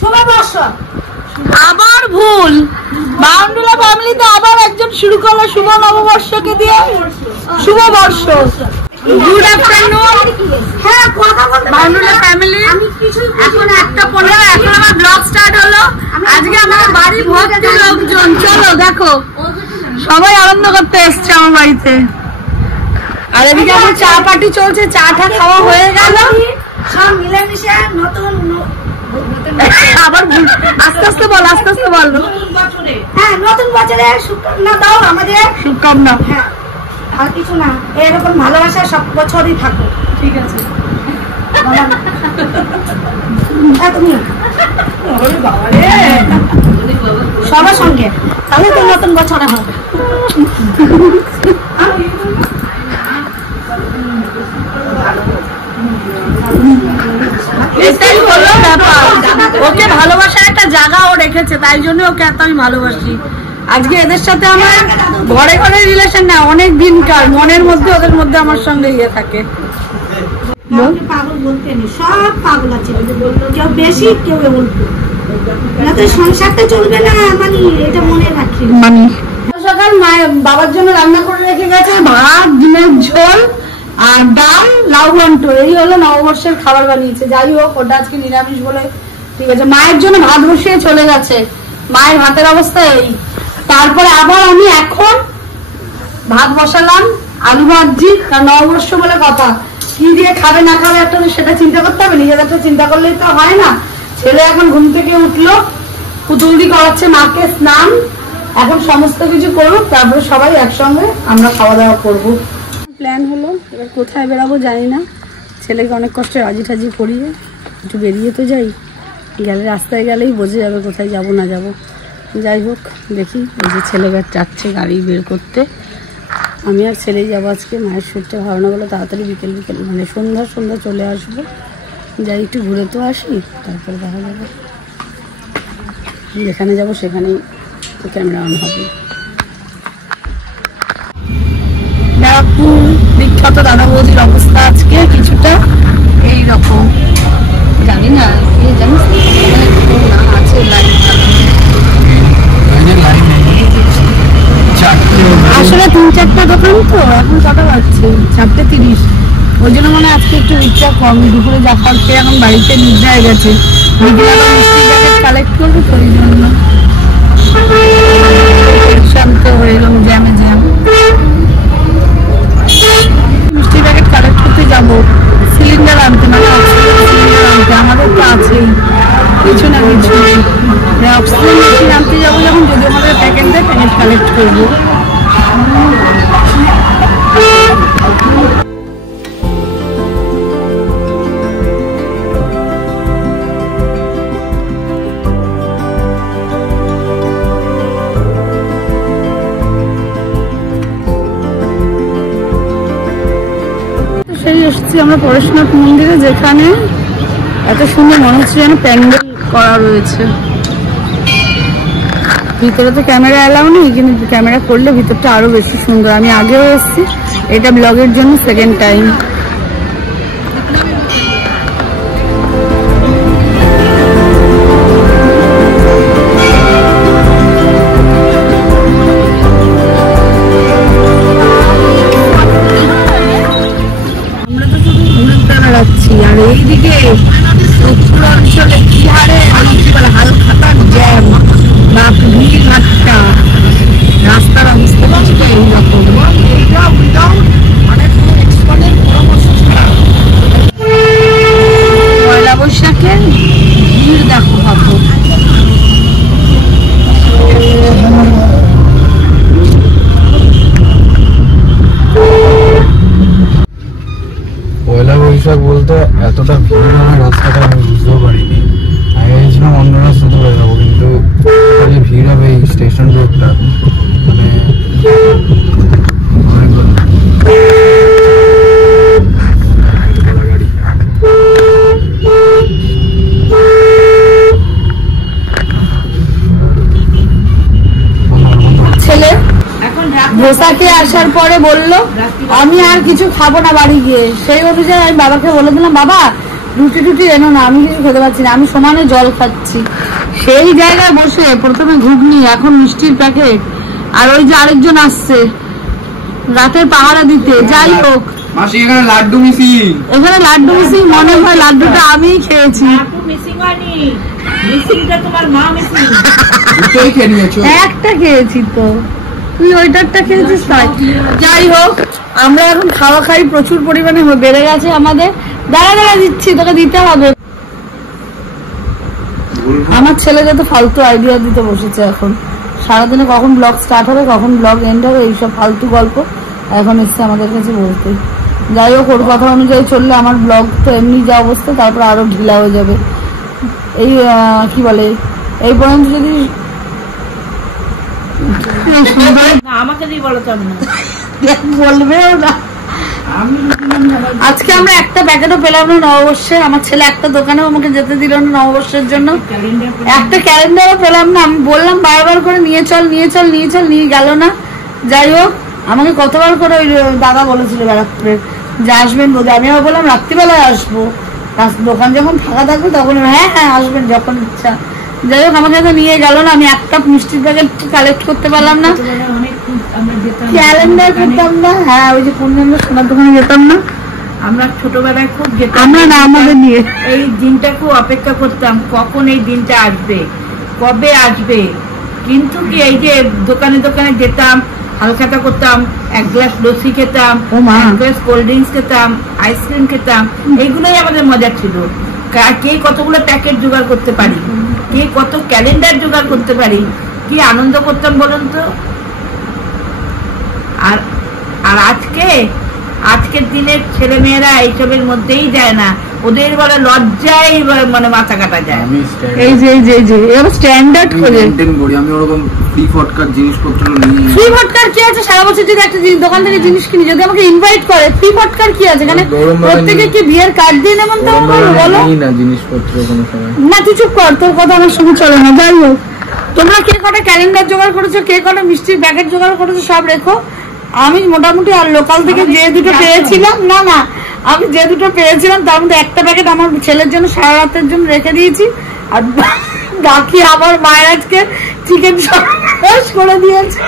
শুভবর্ষ আবার ভুল বাউন্ডুলা ফ্যামিলিতে আবার একজন শুরু করলো শুভ নববর্ষকে দিয়ে শুভবর্ষ। Good afternoon. হ্যাঁ কথা বলতে বাউন্ডুলা ফ্যামিলি এখন 1:15 এখন আমার ব্লগ স্টার্ট হলো। আজকে আমার বাড়ি ভর্তি লোকজন, চলো দেখো সবাই আনন্দ করতে এসছে আমার বাড়িতে। আর এদিকে আমার চা পার্টি চলছে, চা টা খাওয়া হয়ে গেল সব মিলেমিশে নতুন আবার আস্তে আস্তে বল আস্তে আস্তে বল। হ্যাঁ নতুন বছরে শুভকামনা দাও আমাদের, শুভকামনা। হ্যাঁ আর কিছু না, এরকম ভালোবাসা সব বছরই থাকো। ঠিক আছে তুমি সবার সঙ্গে তাহলে তো নতুন বছরে হবে। এটাই হলো ব্যাপার, ওকে ভালোবাসার একটা জায়গা ও রেখেছে, তাই জন্য ওকে এত আমি ভালোবাসি। আজকে এদের সাথে আমার ঘরে ঘরে রিলেশন না, অনেক দিনকার মনের মধ্যে ওদের মধ্যে আমার সঙ্গে ইয়ে থাকে। পাগল বলতে নেই, সব পাগল আছে, কেউ বেশি কেউ উল্টো, সংসারটা চলবে না মানে এটা মনে রাখি। মানে সকাল মায়ের বাবার জন্য রান্না করে রেখে গেছে ভাত, ডিমের ঝোল আর ডাল, লাউ ঘন্ট, এই হলো নববর্ষের খাবার বানিয়েছে। যাই হোক ওটা আজকে নিরামিষ বলে ঠিক আছে। মায়ের জন্য ভাত বসিয়ে চলে গেছে, মায়ের ভাতের অবস্থা এই। তারপরে আবার আমি এখন ভাত বসালাম, আলু ভাজি, কারণ নববর্ষ বলে কথা, কি দিয়ে খাবে না খাবে একটা সেটা চিন্তা করতে হবে, নিজের একটা চিন্তা করলেই তো হয় না। ছেলে এখন ঘুম থেকে উঠলো, পুতুল দি করাচ্ছে মাকে স্নান, এখন সমস্ত কিছু করুক, তারপরে সবাই একসঙ্গে আমরা খাওয়া দাওয়া করবো। প্ল্যান হলো এবার কোথায় বেরাবো জানি না, ছেলেকে অনেক কষ্টে রাজি টাজি করিয়ে একটু বেরিয়ে তো যাই, গেলে রাস্তায় গেলেই বোঝা যাবে কোথায় যাব না যাব। যাই হোক দেখি, এই যে ছেলে যাচ্ছে গাড়ি বের করতে, আমি আর ছেলেই যাবো আজকে। মায়ের শরীরটা ভালো না বলে তাড়াতাড়ি বিকেল বিকেল মানে সন্ধ্যা চলে আসবো, যাই একটু ঘুরে তো আসি, তারপরে দেখা যাবে। যেখানে যাবো সেখানেই ক্যামেরা অন হবে। ব্যারাকপুর বিখ্যাত দাদা বৌদির অবস্থা আজকে কিছুটা এইরকম, জানি না জানিস আছে আসলে 3-4টা দোকান তো, এখন কটা বাজছে 4:30, ওই জন্য মানে আজকে একটু ভিড়টা কম। দুপুরে যা খাওয়ার এখন বাড়িতে নিয়ে হয়ে গেছে, বিকেলে আবার মিষ্টি প্যাকেট কালেক্ট করবো তো ওই জন্য শান্ত হয়ে এলাম, জ্যামে জ্যাম। মিষ্টি প্যাকেট কালেক্ট করতে যাবো, সিলিন্ডার আনতে, মানে অক্সিজেন সিলিন্ডার আনতে, আমাদের তো আছেই কিছু না কিছু। অক্সিজেন মেশিন আনতে যাবো যখন, যদি আমাদের প্যাকেট দেয় প্যাকেট কালেক্ট করবো। এসেছি আমরা পরেশনাথ মন্দিরে, যেখানে এত সুন্দর মনে হচ্ছে যেন প্যান্ডেল করা রয়েছে। ভিতরে তো ক্যামেরা অ্যালাউ নেই, কিন্তু ক্যামেরা করলে ভিতরটা আরো বেশি সুন্দর। আমি আগেও এসেছি, এটা ব্লগের জন্য সেকেন্ড টাইম। আর এইদিকে উত্তর অঞ্চলে কি হারে হালখাতার জ্যাম বা ভিড় ভাট্টা, রাস্তার অবস্থা কিছুটা এইরকম। পয়লা বৈশাখের ভিড় দেখো কত। পয়লা বৈশাখ বলতে এতটা ভিড় হয় রাস্তাটা আমি বুঝতেও পারিনি। আমি ভেবেছিলাম অন্য রাস্তা ধরে যাবো, কিন্তু ভিড় হবে এই স্টেশন রোডটা, মানে ছেলে ভোসাতে আসার পরে বললো আমি আর কিছু খাবো না বাড়ি গিয়ে। সেই অনুযায়ী আমি বাবাকে বলে দিলাম, বাবা রুটি টুটি এনো না, আমি কিছু খেতে পারছি না, আমি সমানে জল খাচ্ছি। সেই জায়গায় বসে প্রথমে ঘুগনি, এখন মিষ্টির প্যাকেট, আর ওই যে আরেকজন আসছে রাতের পাহারা দিতে। যাই হোক, মাসি এখানে লাড্ডু মিসিং, এখানে লাড্ডু মিসিং, মনে হয় লাড্ডুটা আমিই খেয়েছি। একটা খেয়েছি তো, তুই ওইটারটা খেয়েছিস তাই। যাই হোক, আমরা এখন খাওয়া খাই প্রচুর পরিমাণে বেড়ে গেছে আমাদের। দাঁড়া দাঁড়া দিচ্ছি, তোকে দিতে হবে। আমার ছেলে যত ফালতু আইডিয়া দিতে বসেছে এখন, সারাদিনে কখন ব্লগ স্টার্ট হবে, কখন ব্লগ এন্ড হবে, এইসব ফালতু গল্প এখন এসছে আমাদের কাছে বলতে। যাই হোক, ওর কথা অনুযায়ী চললে আমার ব্লগ তো এমনি যা অবস্থা, তারপর আরো ঢিলা হয়ে যাবে। এই কি বলে, এই পর্যন্ত যদি আমাকে দিয়ে বলো তো বলবেও না। আজকে আমরা একটা প্যাকেটও পেলাম না নববর্ষে। আমার ছেলে একটা দোকানেও আমাকে যেতে দিল না নববর্ষের জন্য, একটা ক্যালেন্ডারও পেলাম না। আমি বললাম বারবার করে নিয়ে চল নিয়ে চল নিয়ে চল, নিয়ে গেল না। যাই হোক, আমাকে কতবার করে ওই দাদা বলেছিল ব্যারাকপুরের যে আসবেন বোধ, আমিও বললাম রাত্রিবেলায় আসবো, দোকান যখন ফাঁকা থাকবে তখন হ্যাঁ হ্যাঁ আসবেন যখন ইচ্ছা। যাই হোক, আমাকে তো নিয়ে গেল না। আমি একটা মিষ্টির প্যাকেট কালেক্ট করতে পারলাম না, ক্যালেন্ডার পেতাম না। হ্যাঁ, ওই যে কোন আমরা সোনার দোকানে যেতাম না, আমরা ছোটবেলায় খুব যেতাম। আমরা না, আমাদের নিয়ে এই দিনটা খুব অপেক্ষা করতাম, কখন এই দিনটা আসবে, কবে আসবে। কিন্তু কি, এই যে দোকানে দোকানে যেতাম, হালখাতা করতাম, এক গ্লাস লস্যি খেতাম, এক গ্লাস কোল্ড ড্রিঙ্কস খেতাম, আইসক্রিম খেতাম, এইগুলোই আমাদের মজা ছিল। কে কতগুলো প্যাকেট জোগাড় করতে পারি, কে কত ক্যালেন্ডার জোগাড় করতে পারি, কি আনন্দ করতাম বলুন তো। আর আর আজকের দিনের ছেলে মেয়েরা এইসবের মধ্যেই যায় না, ওদের বলে লজ্জায় মানে মাথা কাটা যায়। এই যে এই যে এই যে এবার স্ট্যান্ডার্ড খোঁজে। আমি ওরকম ফ্রি ফটকার জিনিসপত্র নিই। ফ্রি ফটকার কি আছে? সারা বছর যদি একটা দোকান থেকে জিনিস কিনি, যদি আমাকে ইনভাইট করে, ফ্রি ফটকার কি আছে? এখানে প্রত্যেকে কি বিয়ের কার্ড দিয়ে নেবেন তো বলো না জিনিসপত্র কোনো সময় না। তুই চুপ কর, তোর কথা আমার সঙ্গে চলে না। যাই হোক, তোমরা কে কটা ক্যালেন্ডার জোগাড় করেছো, কে কটা মিষ্টির প্যাকেট জোগাড় করেছো সব রেখো। আমি মোটামুটি আর লোকাল থেকে যে দুটো পেয়েছিলাম, না না আমি যে দুটো পেয়েছিলাম তার মধ্যে একটা প্যাকেট আমার ছেলের জন্য সারা রাতের জন্য রেখে দিয়েছি, আর বাকি আমার মায়ের আজকে চিকেন সর্বনাশ করে দিয়েছে,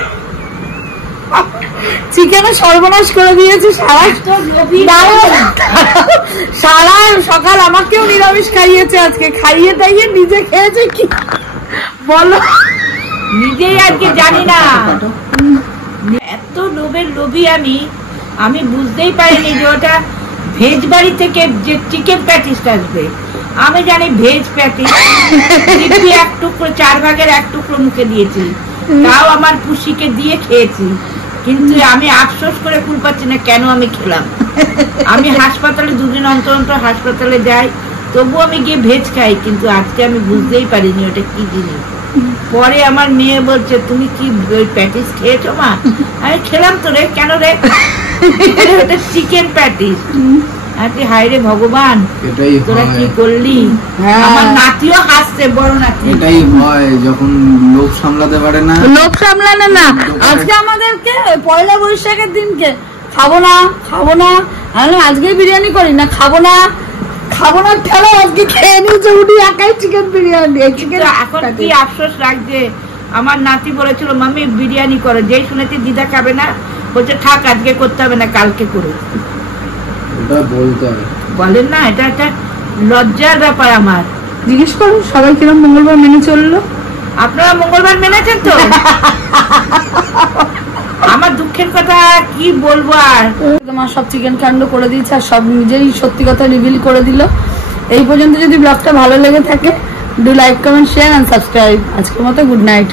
চিকেনের সর্বনাশ করে দিয়েছে। সারা সকাল আমাকেও নিরামিষ খাইয়েছে, আজকে খাইয়ে দাইয়ে নিজে খেয়েছে। কি বলো, নিজেই আজকে জানি না, এত লোভের লোভী আমি বুঝতেই পারিনি যে ওটা ভেজ বাড়ি থেকে যে চিকেন প্যাটিসটা আসবে। আমি জানি ভেজ প্যাটিস, এক টুকরো 4 ভাগের 1 টুকরো মুখে দিয়েছি, তাও আমার পুষিকে দিয়ে খেয়েছি। কিন্তু আমি আফসোস করে কুল পাচ্ছি না কেন আমি খেলাম। আমি হাসপাতালে 2 দিন অন্তর অন্তর হাসপাতালে যাই, তবু আমি গিয়ে ভেজ খাই, কিন্তু আজকে আমি বুঝতেই পারিনি ওটা কি জিনিস। পরে আমার মেয়ে বলছে, তুমি কি প্যাটিস খেয়েছো মা? আমি খেলাম তো রে, কেন রে? ওটা চিকেন প্যাটিস। আজকে হায় রে ভগবান, তোরা কি করলি? আমার নাতিও হাসছে, বড় নাতি। এটাই হয় যখন লোভ সামলাতে পারে না। লোভ সামলানো না, আজকে আমাদেরকে পয়লা বৈশাখের দিনকে খাবো না খাবো না, আমি আজকে বিরিয়ানি করি না, খাবো না খাবো না, ঠেলা আজকে খেয়ে নিয়েছে উনি একাই চিকেন বিরিয়ানি। এখন কি আফসোস লাগছে, আমার নাতি বলেছিল মাম্মি বিরিয়ানি করো, যেই শুনেছি দিদা খাবে না, বলছে থাক আজকে করতে হবে না, কালকে করো। বলেন না, এটা একটা লজ্জার ব্যাপার। আমার জিজ্ঞেস করুন সবাই কিরম মঙ্গলবার মেনে চললো। আপনারা মঙ্গলবার মেনেছেন তো? আমার দুঃখের কথা কি বলবো, আর তোমার সব চিকেন কাণ্ড করে দিয়েছে, আর সব নিজেই সত্যি কথা রিভিল করে দিল। এই পর্যন্ত যদি ব্লগটা ভালো লেগে থাকে, do like, comment, share and subscribe. আজকের মতো গুড নাইট।